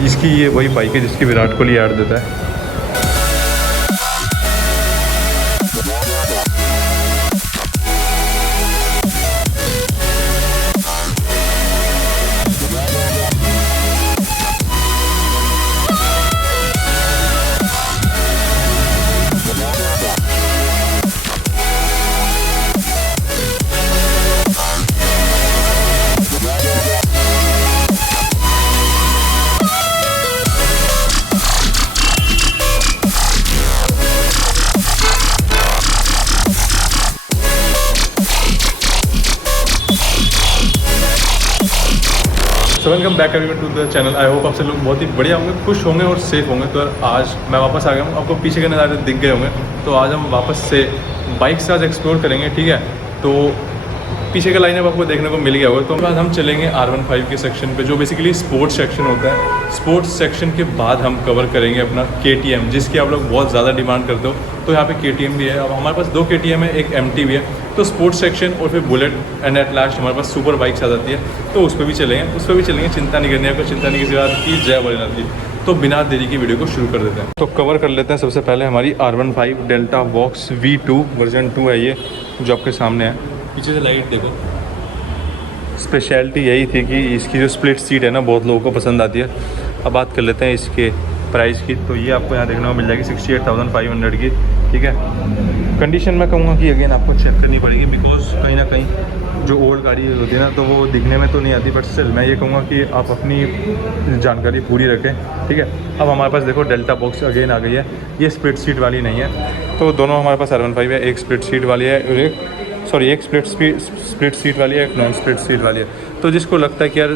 इसकी ये वही बाइक है जिसकी विराट कोहली ऐड देता है। So welcome back everyone to the channel. I hope आप सब लोग बहुत ही बढ़िया होंगे, खुश होंगे और सेफ होंगे। तो आज मैं वापस आ गया हूँ, आपको पीछे के नज़ारे दिख गए होंगे। तो आज हम वापस से बाइक से आज एक्सप्लोर करेंगे, ठीक है। तो पीछे का लाइनअप आपको देखने को मिल गया होगा। तो आज हम चलेंगे R15 के सेक्शन पे, जो बेसिकली स्पोर्ट्स सेक्शन होता है। स्पोर्ट्स सेक्शन के बाद हम कवर करेंगे अपना KTM, जिसकी आप लोग बहुत ज़्यादा डिमांड करते हो। तो यहाँ पे KTM भी है, अब हमारे पास 2 KTM है, एक MT भी है। तो स्पोर्ट्स सेक्शन और फिर बुलेट एंड एट लास्ट हमारे पास सुपर बाइक्स आ जाती है, तो उस पर भी चलेंगे, चिंता नहीं करनी है आपको, चिंता नहीं किसी बात की। जय भोलेनाथ की। तो बिना देरी की वीडियो को शुरू कर देते हैं। तो कवर कर लेते हैं सबसे पहले हमारी R15 डेल्टा वॉक्स V2 वर्जन 2 है ये, जो आपके सामने है। पीछे से लाइट देखो। स्पेशलिटी यही थी कि इसकी जो स्प्लिट सीट है ना, बहुत लोगों को पसंद आती है। अब बात कर लेते हैं इसके प्राइस की। तो ये आपको यहाँ देखने को मिल जाएगी 68,500 की, ठीक है। कंडीशन मैं कहूँगा कि अगेन आपको चेक करनी पड़ेगी, बिकॉज कहीं ना कहीं जो ओल्ड गाड़ी होती है ना, तो वो दिखने में तो नहीं आती, बट स्टिल मैं ये कहूँगा कि आप अपनी जानकारी पूरी रखें, ठीक है। अब हमारे पास देखो डेल्टा बॉक्स अगेन आ गई है। ये स्प्लिट सीट वाली नहीं है, तो दोनों हमारे पास R15 है। एक स्प्लिट सीट वाली है और एक स्प्लिट सीट वाली है, एक नॉन स्प्लिट सीट वाली है। तो जिसको लगता है कि यार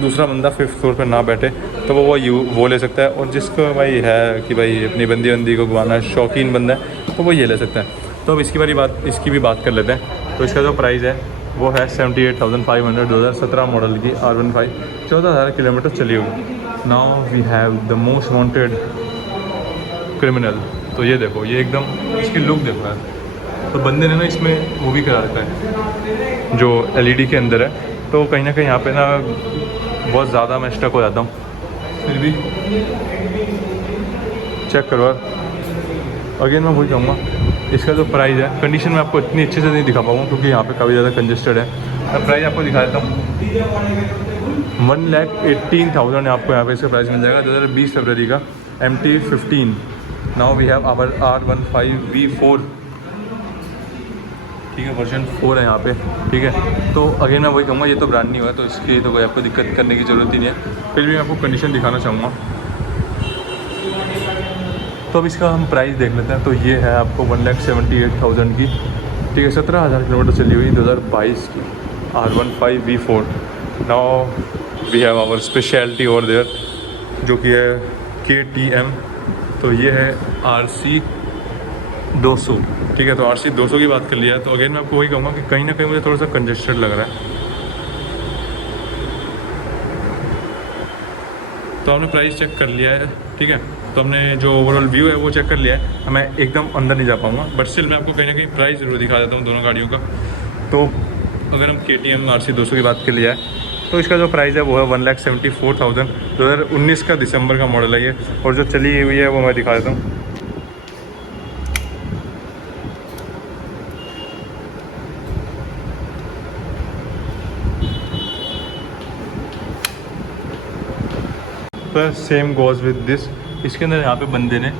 दूसरा बंदा 5th फ्लोर पर ना बैठे, तो वो ले सकता है। और जिसको भाई है कि भाई अपनी बंदी को घुमाना शौकीन बंदा है, तो वो ये ले सकता है। तो अब इसकी भी बात कर लेते हैं। तो इसका जो प्राइस है वो है 78,500, 2017 मॉडल की R15, 14,000 किलोमीटर चली हुई। Now we have the most wanted criminal. तो ये देखो, ये एकदम इसकी लुक देखो यार। तो बंदे ने ना इसमें वो भी करा रखा है जो LED के अंदर है। तो कहीं ना कहीं यहाँ पे ना बहुत ज़्यादा मैं स्टक हो जाता हूँ, फिर भी चेक करो यार। अगेन मैं वही कहूँगा, इसका जो प्राइस है, कंडीशन में आपको इतनी अच्छे से नहीं दिखा पाऊँगा क्योंकि यहाँ पे काफ़ी ज़्यादा कंजेस्टेड है। मैं प्राइस आपको दिखा देता हूँ। 1,18,000 आपको यहाँ पे इसका प्राइस मिल जाएगा। 2020 फरवरी का MT 15। Now we have our R15 V4, ठीक है, वर्जन 4 है यहाँ पे, ठीक है। तो अगेन मैं वही कहूँगा, ये तो ब्रांड नहीं हुआ है, तो इसकी तो कोई आपको दिक्कत करने की ज़रूरत ही नहीं है। फिर भी मैं आपको कंडीशन दिखाना चाहूँगा। तो अब इसका हम प्राइस देख लेते हैं। तो ये है आपको 1,78,000 की, ठीक है, 17,000 किलोमीटर चली हुई, 2022 की R15 V4। Now we have our speciality over there, जो कि है KTM। तो ये है RC 200, ठीक है। तो RC 200 की बात कर लिया है। तो अगेन मैं आपको वही कहूँगा कि कहीं ना कहीं मुझे थोड़ा सा कंजेस्टेड लग रहा है। तो हमने प्राइस चेक कर लिया है, ठीक है। तो हमने जो ओवरऑल व्यू है वो चेक कर लिया है। मैं एकदम अंदर नहीं जा पाऊँगा, बट स्टिल मैं आपको कहीं ना कहीं प्राइस ज़रूर दिखा देता हूँ दोनों गाड़ियों का। तो अगर हम KTM RC 200 की बात कर लिया है, तो इसका जो प्राइस है वो है 1,74,000, 2019 का दिसंबर का मॉडल है ये। और जो चली हुई है वो मैं दिखा देता हूँ। तो सेम गोज विद दिस। इसके अंदर यहाँ पे बंदे ने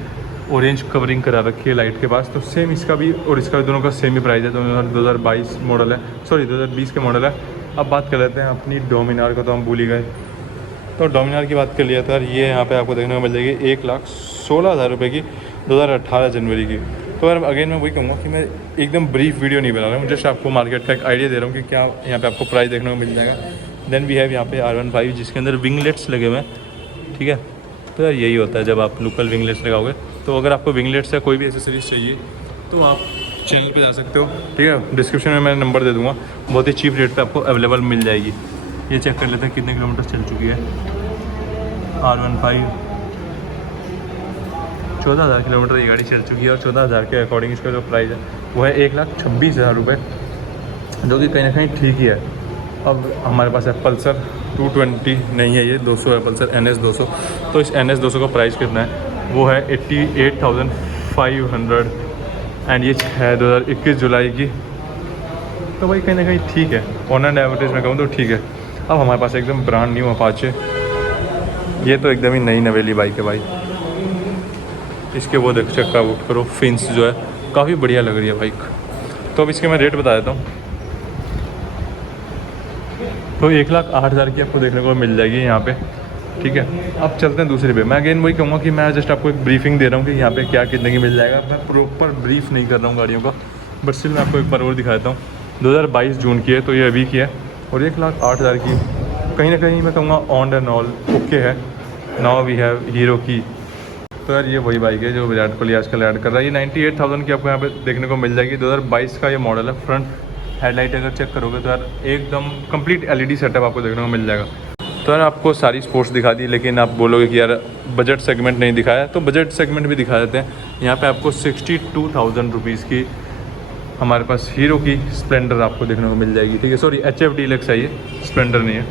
ऑरेंज कवरिंग करा रखी है लाइट के पास। तो सेम इसका भी और इसका भी दोनों का सेम ही प्राइस है। तो 2022 मॉडल है, सॉरी 2020 के मॉडल है। अब बात कर लेते हैं अपनी डोमिनार का, तो हम भूल ही गए। तो डोमिनार की बात कर लिया था, ये यहाँ पे आपको देखने को मिल जाएगी 1,16,000 रुपये की, 2018 जनवरी की। तो यार अगेन मैं वही कहूँगा कि मैं एकदम ब्रीफ वीडियो नहीं बना रहा हूँ, जस्ट आपको मार्केट का एक आइडिया दे रहा हूँ कि क्या यहाँ पे आपको प्राइस देखने को मिल जाएगा। देन वी हैव यहाँ पे R15, जिसके अंदर विंगलेट्स लगे हुए हैं, ठीक है। तो यार यही होता है जब आप लोकल विंगलेट्स लगाओगे। तो अगर आपको विंगलेट्स या कोई भी एसेसरीज चाहिए तो आप चैनल पे जा सकते हो, ठीक है। डिस्क्रिप्शन में मैं नंबर दे दूँगा, बहुत ही चीप रेट पे आपको अवेलेबल मिल जाएगी। ये चेक कर लेते हैं कितने किलोमीटर चल चुकी है R15। 14,000 किलोमीटर ये गाड़ी चल चुकी है। और 14,000 के अकॉर्डिंग इसका जो प्राइस है वो है 1,26,000 रुपये, जो कि कहीं ना कहीं ठीक ही है। अब हमारे पास है पल्सर 220 नहीं है, ये 200 है पल्सर NS 200। तो इस NS 200 का प्राइस कितना है, वो है 88,500 एंड ये है 2021 जुलाई की। तो भाई कहीं ना कहीं ठीक है, ऑन एंड एवरेज में कहूँ तो ठीक है। अब हमारे पास एकदम ब्रांड न्यू अपाचे, ये तो एकदम ही नई नवेली बाइक है भाई। इसके वो देख चेक आउट करो, फिंस जो है काफ़ी बढ़िया लग रही है बाइक। तो अब इसके मैं रेट बता देता हूँ। तो 1,08,000 की आपको देखने को मिल जाएगी यहाँ पे, ठीक है। अब चलते हैं दूसरे पे। मैं अगेन वही कहूँगा कि मैं जस्ट आपको एक ब्रीफिंग दे रहा हूँ कि यहाँ पे क्या कितने की मिल जाएगा। मैं प्रॉपर ब्रीफ नहीं कर रहा हूँ गाड़ियों का, बट स्टिल मैं आपको एक बार और दिखा देता हूँ। 2022 जून की है, तो ये अभी की है और 1,08,000 की कहीं ना कहीं मैं कहूँगा ऑन एंड ऑल ओके है। नाउ वी हैव हीरो की। तो यार ये वही बाइक है जो विराट कोहली आजकल ऐड कर रहा है। ये 98,000 की आपको यहाँ पे देखने को मिल जाएगी। 2022 का ये मॉडल है। फ्रंट हेडलाइट अगर चेक करोगे तो यार एकदम कंप्लीट LED सेटअप आपको देखने को मिल जाएगा। तो यार आपको सारी स्पोर्ट्स दिखा दी, लेकिन आप बोलोगे कि यार बजट सेगमेंट नहीं दिखाया, तो बजट सेगमेंट भी दिखा देते हैं। यहाँ पे आपको 62,000 रुपीज़ की हमारे पास हीरो की स्प्लेंडर आपको देखने को मिल जाएगी, ठीक है। सॉरी HF डीलक्स है, ये स्प्लेंडर नहीं है।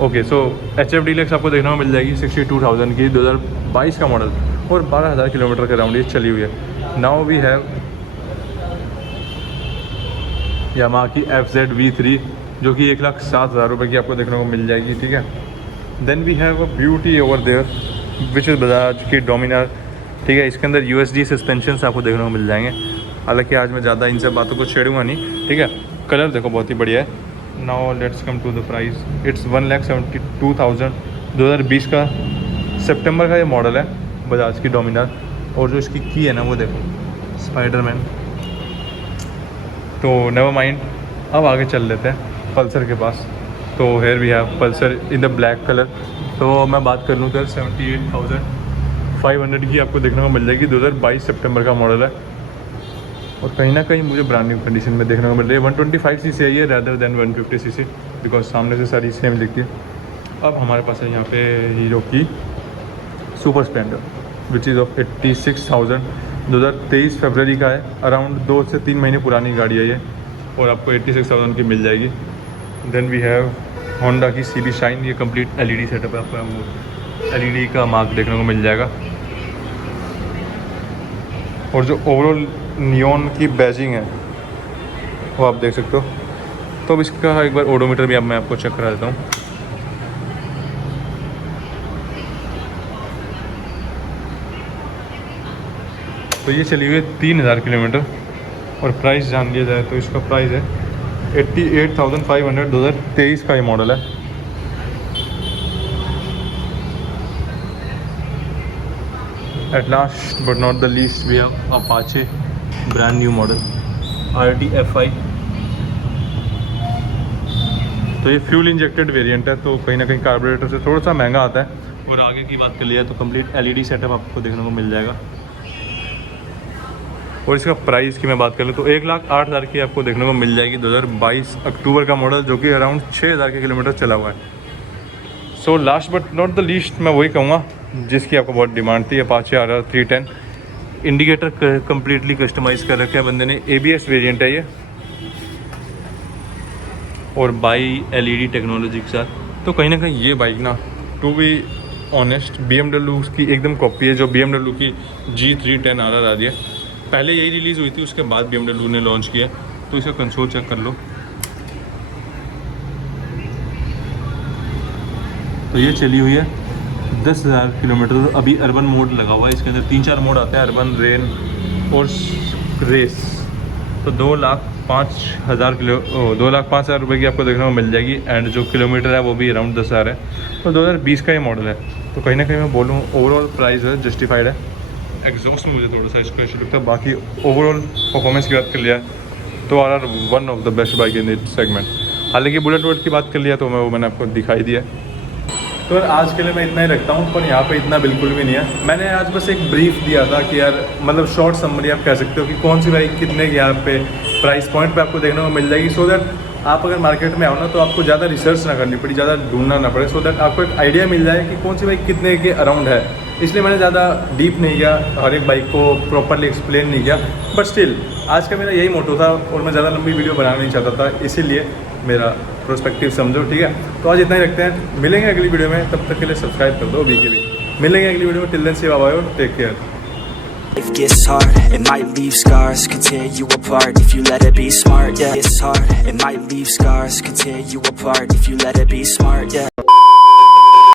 ओके, सो HF डीलक्स आपको देखने को मिल जाएगी 62,000 की, 2022 का मॉडल और 12,000 किलोमीटर के राउंड ये चली हुई है। नाउ वी हैव यामाहा की FZ V3 जो कि 1,07,000 रुपये की आपको देखने को मिल जाएगी, ठीक है। Then we have a beauty over there which is Bajaj की डोमिनार, ठीक है। इसके अंदर USD सस्पेंशन आपको देखने को मिल जाएंगे। हालांकि आज मैं ज़्यादा इन सब बातों को छेड़ूंगा नहीं, ठीक है। कलर देखो बहुत ही बढ़िया है। Now let's come to the price. It's 1,72,000। 2020 का सितंबर का ये मॉडल है, बजाज की डोमिनार। और जो इसकी की है ना वो देखो, स्पाइडरमैन। तो नेवर माइंड, अब आगे चल लेते हैं पल्सर के पास। तो here we have Pulsar in the black colour. तो मैं बात कर लूँ तो 78,500 की आपको देखने को मिल जाएगी। 2022 सितंबर का मॉडल है और कहीं ना कहीं मुझे ब्रांड न्यू कंडीशन में देखने को मिल रही है। 125 cc है ये रैदर देन 150 cc, बिकॉज सामने से सारी सेम दिखती है। अब हमारे पास है यहाँ पे हीरो की super Splendor which is of 86,000। 2023 फरवरी का है, अराउंड 2 से 3 महीने पुरानी गाड़ी है ये और आपको 86,000 की मिल जाएगी। देन वी हैव होंडा की CB शाइन। ये कंप्लीट LED सेटअप है, आपको LED का मार्क देखने को मिल जाएगा। और जो ओवरऑल नियॉन की बैजिंग है वो आप देख सकते हो। तो अब इसका एक बार ओडोमीटर भी अब मैं आपको चेक करा देता हूँ। तो ये चली हुई है 3,000 किलोमीटर और प्राइस जान लिया जाए तो इसका प्राइस है 88,500। 2023 का ये मॉडल है। At last but not the least we have Apache brand new model RT FI। तो ये फ्यूल इंजेक्टेड वेरिएंट है, तो कहीं ना कहीं कार्बोरेटर से थोड़ा सा महंगा आता है। और आगे की बात कर लिया तो कंप्लीट LED सेटअप आपको देखने को मिल जाएगा। और इसका प्राइस की मैं बात कर लूँ तो 1,08,000 की आपको देखने को मिल जाएगी। 2022 अक्टूबर का मॉडल जो कि अराउंड 6,000 के किलोमीटर चला हुआ है। So last but not the least मैं वही कहूँगा जिसकी आपको बहुत डिमांड थी, Apache RR 310। Indicator completely customise कर रखा है बंदे ने। ABS वेरिएंट है ये और बाई LED टेक्नोलॉजी के साथ। तो कहीं ना कहीं ये बाइक ना टू बी ऑनेस्ट BMW की एकदम कॉपी है, जो BMW की G310 RR आ रही है। पहले यही रिलीज़ हुई थी, उसके बाद BMW ने लॉन्च किया। तो इसका कंसोल चेक कर लो। तो ये चली हुई है 10,000 किलोमीटर। अभी अर्बन मोड लगा हुआ है, इसके अंदर 3-4 मोड आते हैं, अर्बन, रेन और रेस। तो 2,05,000 2,05,000 रुपये की आपको देखने को मिल जाएगी। एंड जो किलोमीटर है वो भी अराउंड 10,000 है। तो 2020 का ये मॉडल है। तो कहीं ना कहीं मैं बोलूँ ओवरऑल प्राइस है जस्टिफाइड है। एग्जॉस्ट में मुझे थोड़ा सा स्पेशल लगता है, बाकी ओवरऑल परफॉर्मेंस की बात कर लिया तो RR one of the best bike in this segment. हालांकि बुलेट वुलेट की बात कर लिया तो मैंने आपको दिखाई दिया। तो यार आज के लिए मैं इतना ही रखता हूँ, पर यहाँ पे इतना बिल्कुल भी नहीं है। मैंने आज बस एक ब्रीफ दिया था कि यार मतलब शॉर्ट समरी आप कह सकते हो कि कौन सी बाइक कितने की यहाँ पे प्राइस पॉइंट पे आपको देखने को मिल जाएगी। सो दैट आप अगर मार्केट में आओ ना तो आपको ज़्यादा रिसर्च ना करनी पड़ी, ज़्यादा ढूंढना ना पड़े। सो दैट आपको एक आइडिया मिल जाए कि कौन सी बाइक कितने के अराउंड है। इसलिए मैंने ज़्यादा डीप नहीं किया, हर एक बाइक को प्रॉपरली एक्सप्लेन नहीं किया। बट स्टिल आज का मेरा यही मोटो था और मैं ज़्यादा लंबी वीडियो बनाना नहीं चाहता था, इसीलिए मेरा प्रोस्पेक्टिव समझो, ठीक है। तो आज इतना ही रखते हैं, मिलेंगे अगली वीडियो में, तब तक के लिए सब्सक्राइब कर दो BKB। मिलेंगे अगली वीडियो में, till then say bye bye, take care. Life gets hard, it might leave scars, could tear you apart if you let it be smart, yeah. It's hard, it might leave scars, could tear you apart if you let it be smart, yeah.